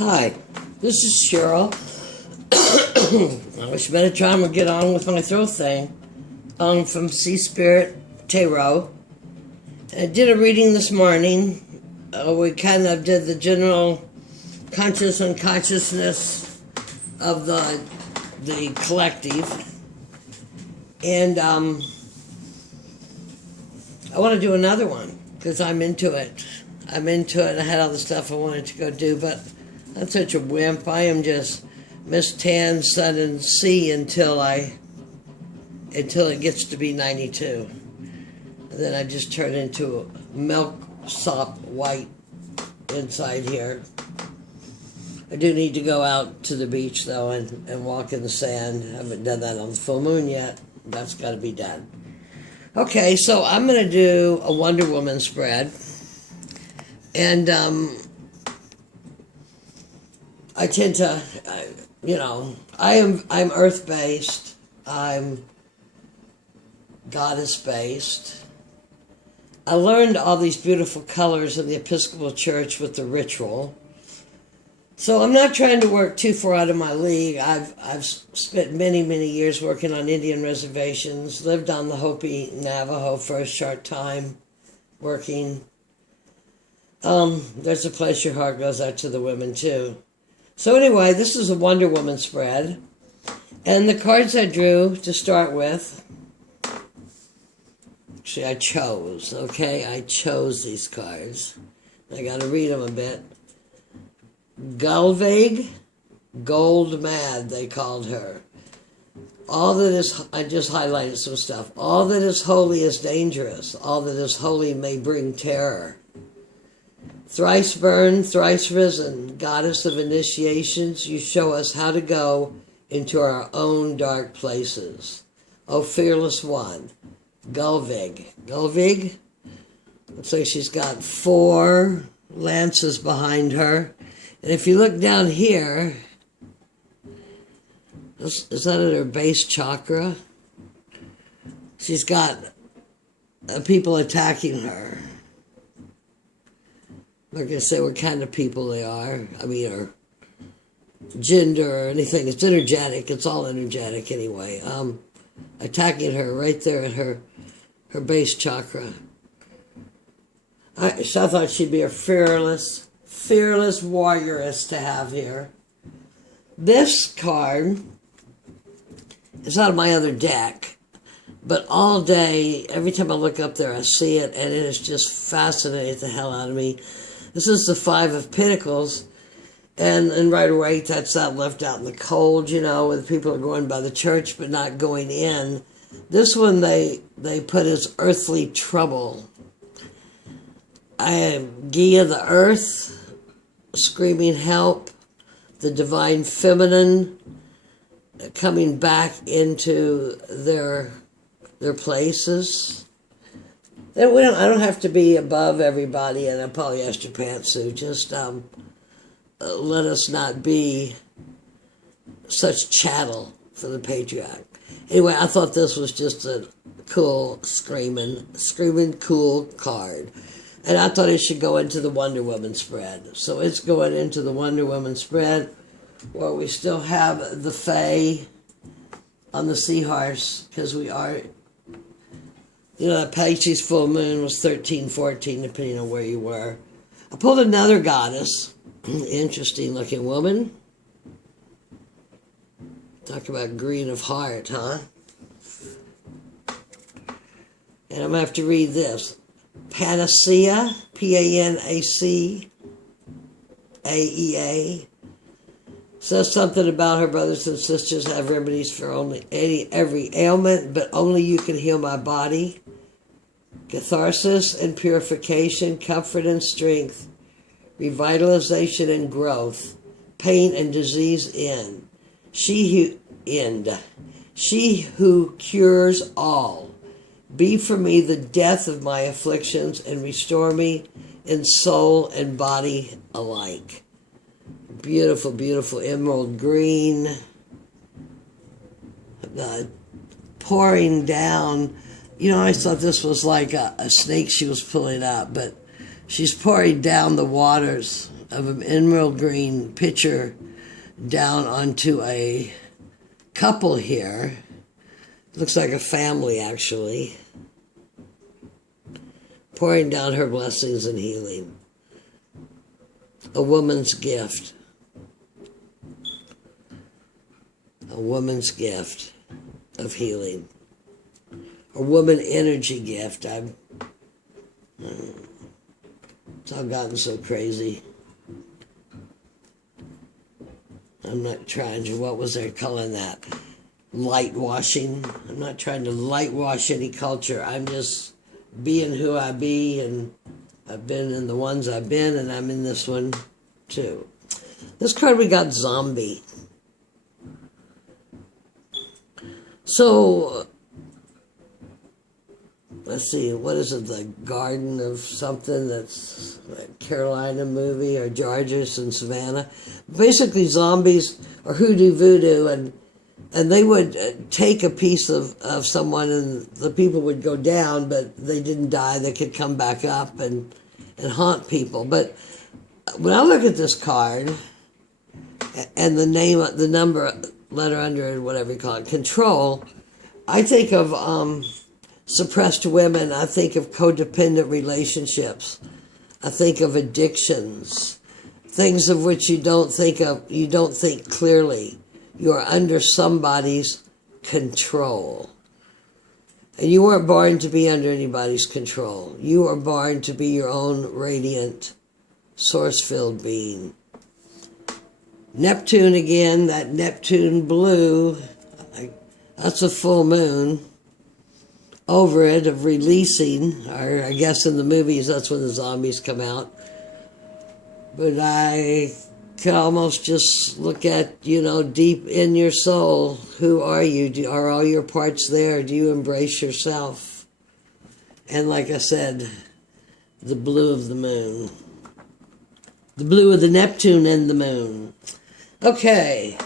Hi, this is Cheryl. I wish better time to get on with my throat thing. From Sea Spirit Tarot. I did a reading this morning. We kind of did the general conscious unconsciousness of the collective. And I want to do another one because I'm into it. I had all the stuff I wanted to go do, but I'm such a wimp. I am just Miss Tan, Sun, and Sea until it gets to be 92. And then I just turn into a milk sop white inside here. I do need to go out to the beach, though, and walk in the sand. I haven't done that on the full moon yet. That's got to be done. Okay, so I'm going to do a Wonder Woman spread. And I tend to, I'm earth-based. I'm goddess-based. I learned all these beautiful colors in the Episcopal Church with the ritual. So I'm not trying to work too far out of my league. I've spent many, many years working on Indian reservations, lived on the Hopi Navajo for a short time, working. There's a place your heart goes out to the women, too. So anyway, this is a Wonder Woman spread. And the cards I drew to start with, actually I chose these cards. I got to read them a bit. Gulvig, Gold Mad, they called her. All that is, I just highlighted some stuff. All that is holy is dangerous. All that is holy may bring terror. Thrice burned, thrice risen, goddess of initiations, you show us how to go into our own dark places. O fearless one, Gulvig. Gulvig, looks like she's got 4 lances behind her. And if you look down here, is that at her base chakra? She's got people attacking her. I'm not going to say what kind of people they are. I mean, or gender or anything. It's energetic. It's all energetic anyway. Attacking her right there at her base chakra. I thought she'd be a fearless warrioress to have here. This card is out of my other deck. But all day, every time I look up there, I see it, and it has just fascinated the hell out of me. This is the 5 of Pentacles, and right away, that's not left out in the cold, where people are going by the church but not going in. This one, they put as earthly trouble. I am Gaia the Earth, screaming help, the divine feminine coming back into their places. I don't have to be above everybody in a polyester pantsuit. Just let us not be such chattel for the patriarch. Anyway, I thought this was just a cool, screaming cool card. And I thought it should go into the Wonder Woman spread. So it's going into the Wonder Woman spread, where we still have the Fae on the Seahorse, because we are... that Pisces full moon was 13, 14, depending on where you were. I pulled another goddess. Interesting looking woman. Talk about green of heart, huh? And I'm going to have to read this. Panacea, P-A-N-A-C-A-E-A. Says something about her brothers and sisters have remedies for every ailment, but only you can heal my body. Catharsis and purification, comfort and strength, revitalization and growth, pain and disease end. She who cures all. Be for me the death of my afflictions and restore me in soul and body alike. Beautiful, beautiful emerald green. Pouring down. I thought this was like a snake she was pulling up, but she's pouring down the waters of an emerald green pitcher down onto a couple here. Looks like a family, actually. Pouring down her blessings and healing. A woman's gift. A woman's gift of healing. A woman energy gift. It's all gotten so crazy. I'm not trying to, what was they calling that? Light washing. I'm not trying to light wash any culture. I'm just being who I be, and I've been in the ones I've been, and I'm in this one too. This card we got zombie. So, let's see, what is it, the garden of something that's like Carolina movie, or Georges and Savannah? Basically zombies are hoodoo voodoo, and they would take a piece of someone, and the people would go down, but they didn't die. They could come back up and haunt people. But when I look at this card, and the name, the number, letter under it, whatever you call it, control, I think of suppressed women. I think of codependent relationships. I think of addictions, things of which you don't think of, you don't think clearly. You are under somebody's control. And you weren't born to be under anybody's control. You are born to be your own radiant, source-filled being. Neptune again, that Neptune blue, that's a full moon. Over it, of releasing, or I guess in the movies, that's when the zombies come out. But I could almost just look at, you know, deep in your soul. Who are you? Are all your parts there? Do you embrace yourself? And like I said, the blue of the moon. The blue of the Neptune and the moon. Okay,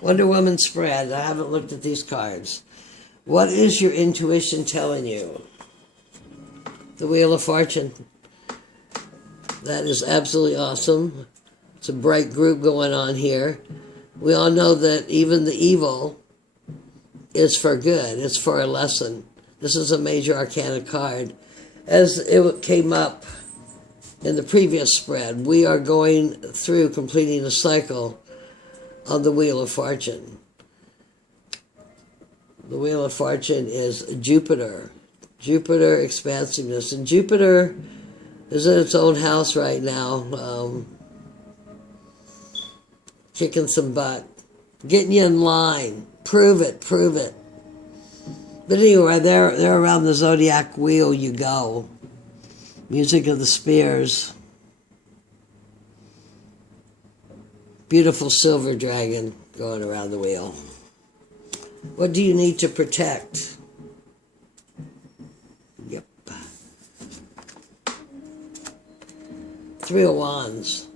Wonder Woman spread. I haven't looked at these cards. What is your intuition telling you? The Wheel of Fortune. That is absolutely awesome. It's a bright group going on here. We all know that even the evil is for good. It's for a lesson. This is a major arcana card. As it came up in the previous spread, we are going through completing a cycle of the Wheel of Fortune. The Wheel of Fortune is Jupiter. Jupiter expansiveness. And Jupiter is in its own house right now. Kicking some butt. Getting you in line. Prove it, prove it. But anyway, they're around the zodiac wheel you go. Music of the Spears. Beautiful silver dragon going around the wheel. What do you need to protect? Yep. Three of Wands.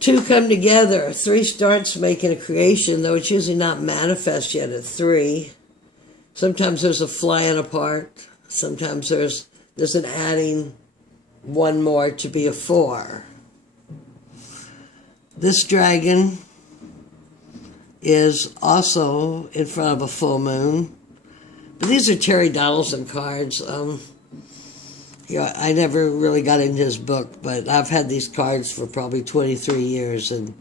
Two come together. Three starts making a creation, though it's usually not manifest yet at three. Sometimes there's a flying apart. Sometimes there's an adding one more to be a four. This dragon is also in front of a full moon. But these are Terry Donaldson cards. I never really got into his book, but I've had these cards for probably 23 years. And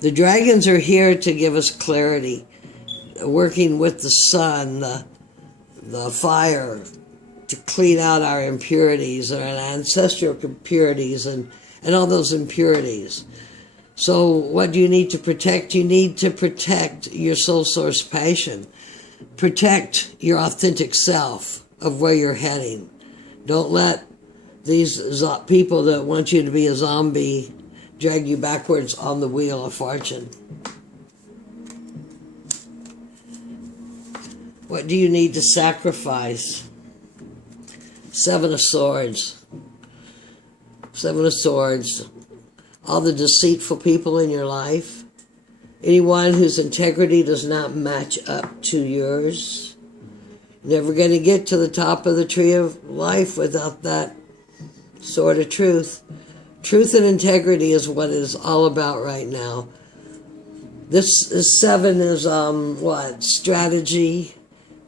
the dragons are here to give us clarity, working with the sun, the fire, to clean out our impurities, our ancestral impurities, and all those impurities. So what do you need to protect? You need to protect your soul source passion. Protect your authentic self of where you're heading. Don't let these people that want you to be a zombie drag you backwards on the Wheel of Fortune. What do you need to sacrifice? Seven of Swords. Seven of Swords. All the deceitful people in your life. Anyone whose integrity does not match up to yours. Never going to get to the top of the tree of life without that sword of truth. Truth and integrity is what it is all about right now. This is 7 is what? Strategy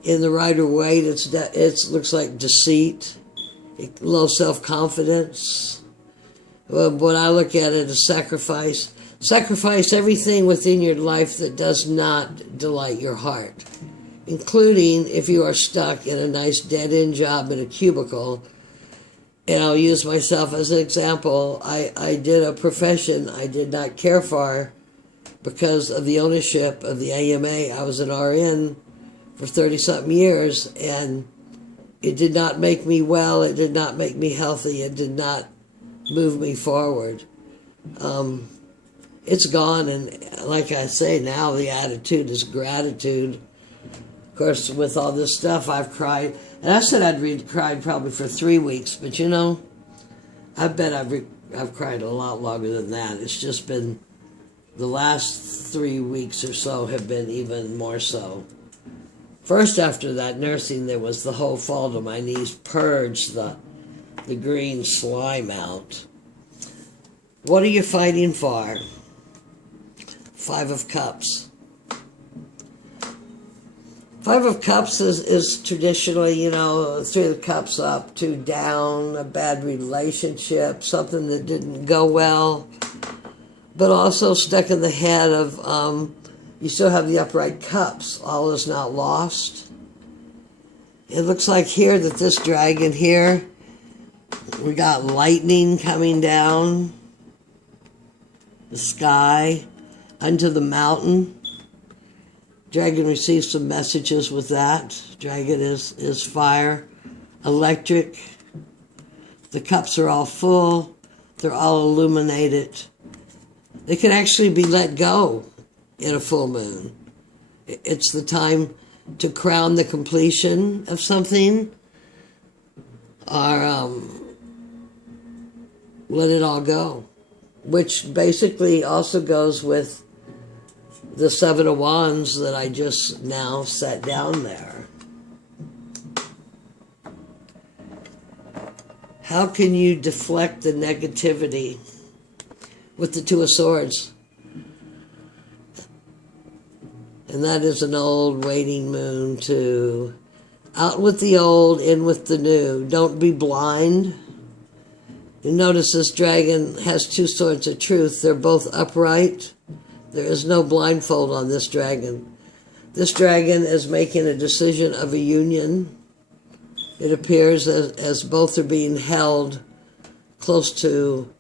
in the right way. It looks like deceit, low self-confidence. When I look at it as sacrifice, sacrifice everything within your life that does not delight your heart, including if you are stuck in a nice dead-end job in a cubicle. And I'll use myself as an example. I did a profession I did not care for because of the ownership of the AMA. I was an RN for 30-something years, and it did not make me well. It did not make me healthy. It did not move me forward. It's gone, and like I say, now the attitude is gratitude. Of course, with all this stuff, I've cried. And I said I'd cried probably for 3 weeks, but you know, I bet I've cried a lot longer than that. It's just been the last 3 weeks or so have been even more so. First, after that nursing, there was the whole fall to my knees, purge the green slime out. What are you fighting for? 5 of Cups. 5 of Cups is traditionally, you know, 3 of the Cups up, 2 down, a bad relationship, something that didn't go well, but also stuck in the head of, you still have the upright cups. All is not lost. It looks like here that this dragon here, we got lightning coming down the sky unto the mountain. Dragon receives some messages with that. Dragon is fire, electric. The cups are all full. They're all illuminated. They can actually be let go in a full moon. It's the time to crown the completion of something, or let it all go, which basically also goes with the 7 of Wands that I just now set down there. How can you deflect the negativity with the 2 of Swords? And that is an old waning moon to out with the old, in with the new. Don't be blind. You notice this dragon has 2 swords of truth. They're both upright. There is no blindfold on this dragon. This dragon is making a decision of a union. It appears as both are being held close to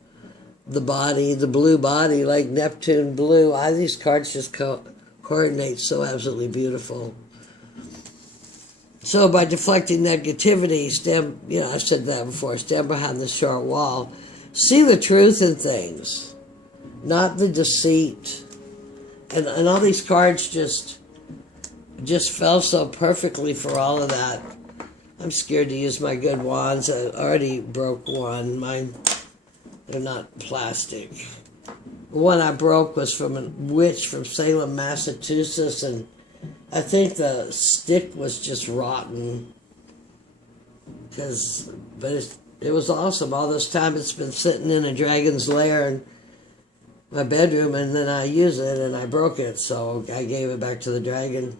the body, the blue body, like Neptune blue. These cards just coordinate so absolutely beautiful. So by deflecting negativity, I've said that before, stand behind the short wall. See the truth in things, not the deceit. And all these cards just fell so perfectly for all of that. I'm scared to use my good wands. I already broke one. Mine, they're not plastic. The one I broke was from a witch from Salem, Massachusetts, and I think the stick was just rotten. But it was awesome. All this time it's been sitting in a dragon's lair in my bedroom, and then I used it and I broke it, so I gave it back to the dragon.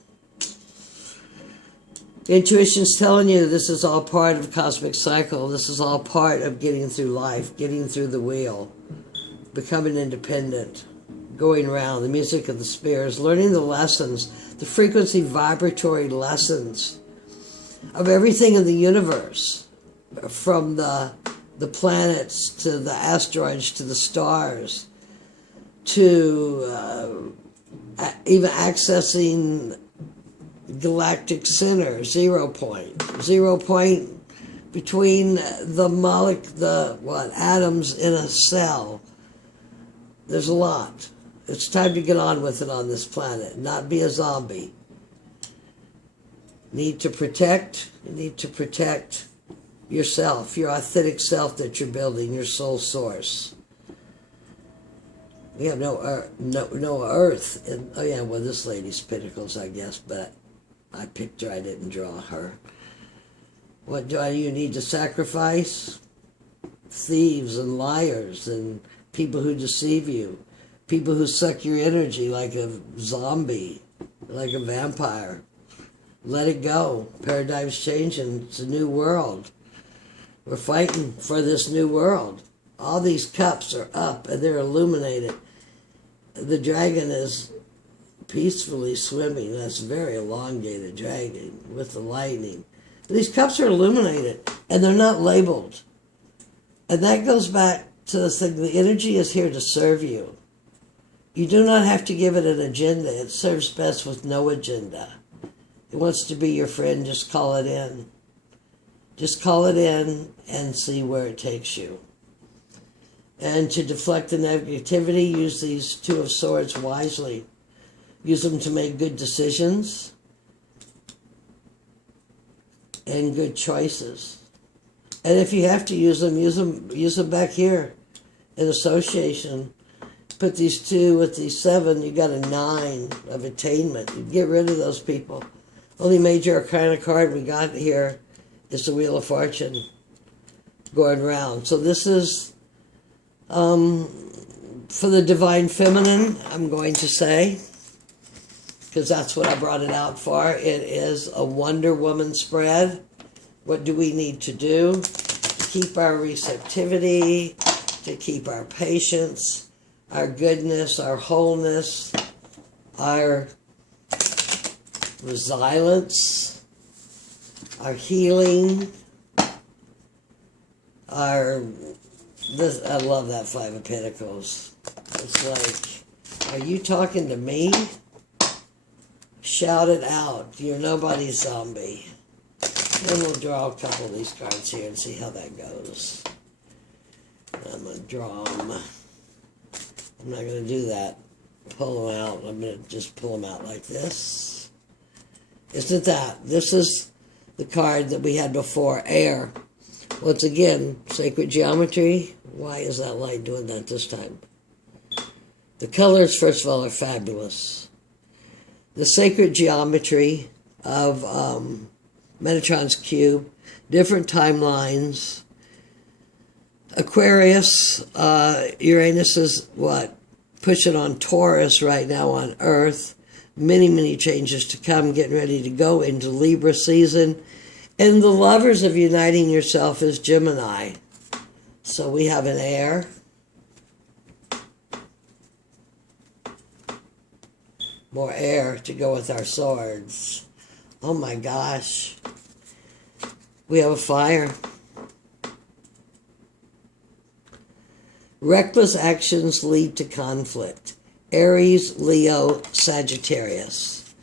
Intuition's telling you this is all part of cosmic cycle. This is all part of getting through life, getting through the wheel, becoming independent, going around, the music of the spheres, learning the lessons, the frequency vibratory lessons of everything in the universe, from the planets to the asteroids to the stars, to even accessing galactic center, 0 point. 0 point between the atoms in a cell. There's a lot. It's time to get on with it on this planet, not be a zombie. You need to protect yourself, your authentic self that you're building, your soul source. We have no earth. This lady's Pentacles, I guess, but I picked her, I didn't draw her. What do you need to sacrifice? thieves and liars and people who deceive you, people who suck your energy like a zombie, like a vampire. Let it go. Paradigm's changing. It's a new world. We're fighting for this new world. All these cups are up and they're illuminated. The dragon is peacefully swimming. That's a very elongated dragon with the lightning. These cups are illuminated and they're not labeled. And that goes back to the thing, the energy is here to serve you. You do not have to give it an agenda. It serves best with no agenda. It wants to be your friend, just call it in. Just call it in and see where it takes you. And to deflect the negativity, use these Two of Swords wisely. Use them to make good decisions and good choices. And if you have to use them back here in association. Put these 2 with these 7, you got a 9 of attainment. You get rid of those people. Only major arcana card we got here is the Wheel of Fortune going round. So this is for the Divine Feminine, I'm going to say, because that's what I brought it out for. It is a Wonder Woman spread. What do we need to do to keep our receptivity, to keep our patience, our goodness, our wholeness, our resilience, our healing, I love that 5 of Pentacles. It's like, are you talking to me? Shout it out. You're nobody's zombie. Then we'll draw a couple of these cards here and see how that goes. I'm going to draw them. I'm not going to do that. Pull them out. I'm going to just pull them out like this. Isn't that? This is the card that we had before, air. Once again, sacred geometry. Why is that light doing that this time? The colors, first of all, are fabulous. The sacred geometry of Metatron's cube, different timelines. Aquarius, Uranus is what? Pushing on Taurus right now on Earth. Many, many changes to come, getting ready to go into Libra season. And the lovers of uniting yourself is Gemini. So we have an air. More air to go with our swords. Oh my gosh. We have a fire. Reckless actions lead to conflict. Aries, Leo, Sagittarius.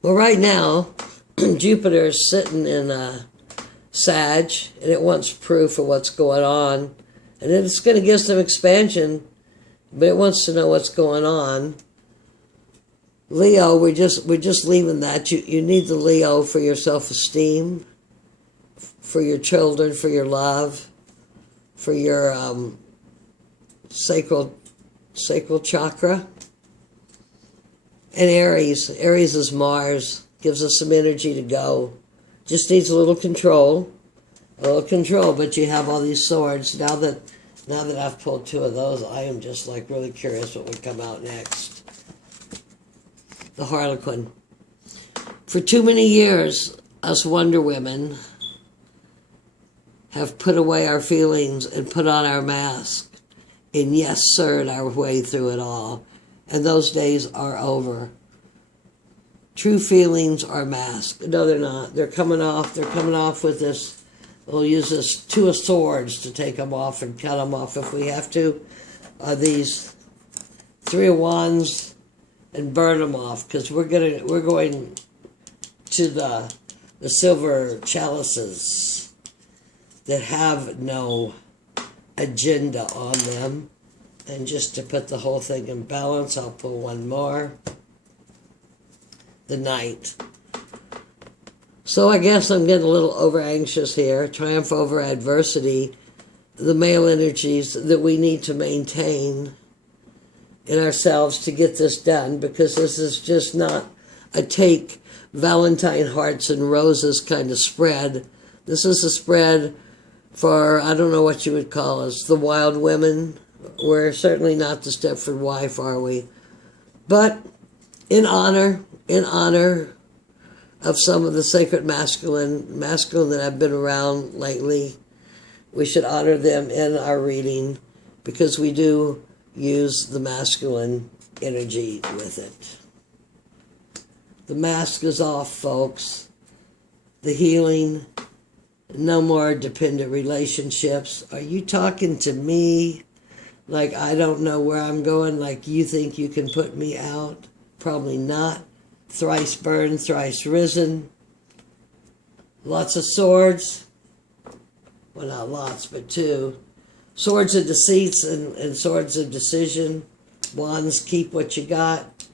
Well, right now, Jupiter is sitting in Sag, and it wants proof of what's going on. And it's going to give some expansion, but it wants to know what's going on. Leo, we're just leaving that. You need the Leo for your self-esteem, for your children, for your love, for your sacral chakra. And Aries is Mars, gives us some energy to go. Just needs a little control, but you have all these swords. Now that I've pulled 2 of those, I am just like really curious what would come out next. The Harlequin. For too many years, us Wonder Women have put away our feelings and put on our mask. And yes, sirred our way through it all. And those days are over. True feelings are masked. No, they're not. They're coming off. They're coming off with this. We'll use this 2 of Swords to take them off and cut them off if we have to. These 3 of Wands and burn them off, because we're going to the silver chalices that have no agenda on them. And just to put the whole thing in balance, I'll pull one more. The Knight. So I guess I'm getting a little over anxious here. Triumph over adversity. The male energies that we need to maintain in ourselves to get this done, because this is just not a take Valentine hearts and roses kind of spread. This is a spread for, I don't know what you would call us, the wild women. We're certainly not the Stepford wife, are we? But in honor of some of the sacred masculine that I've been around lately, we should honor them in our reading, because we do use the masculine energy with it. The mask is off, folks. The healing. No more dependent relationships. Are you talking to me like I don't know where I'm going, like you think you can put me out? Probably not. Thrice burned, thrice risen. Lots of swords. Well, not lots, but two. Swords of deceits and swords of decision. Wands, keep what you got.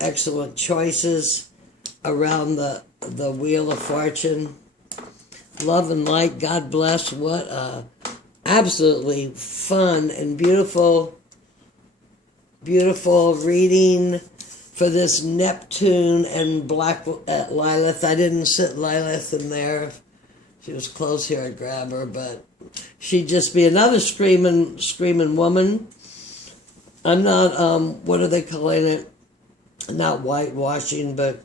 Excellent choices around the wheel of fortune. Love and light, God bless. What a absolutely fun and beautiful reading for this Neptune and Black Lilith. I didn't sit Lilith in there. If she was close here, I'd grab her, but she'd just be another screaming woman. I'm not, what are they calling it? Not whitewashing, but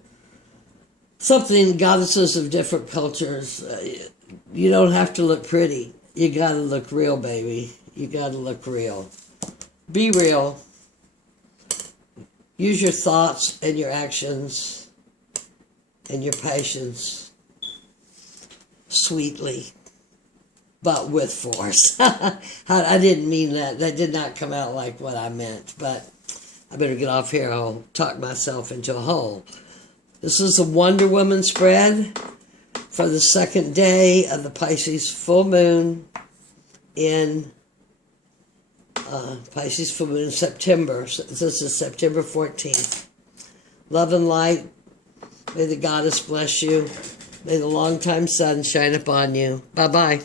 something, goddesses of different cultures. You don't have to look pretty. You gotta look real, baby. You gotta look real. Be real. Use your thoughts and your actions and your patience sweetly, but with force. I didn't mean that. That did not come out like what I meant, but I better get off here. I'll talk myself into a hole. This is a Wonder Woman spread for the second day of the Pisces full moon in September. This is September 14th. Love and light. May the goddess bless you. May the long-time sun shine upon you. Bye-bye.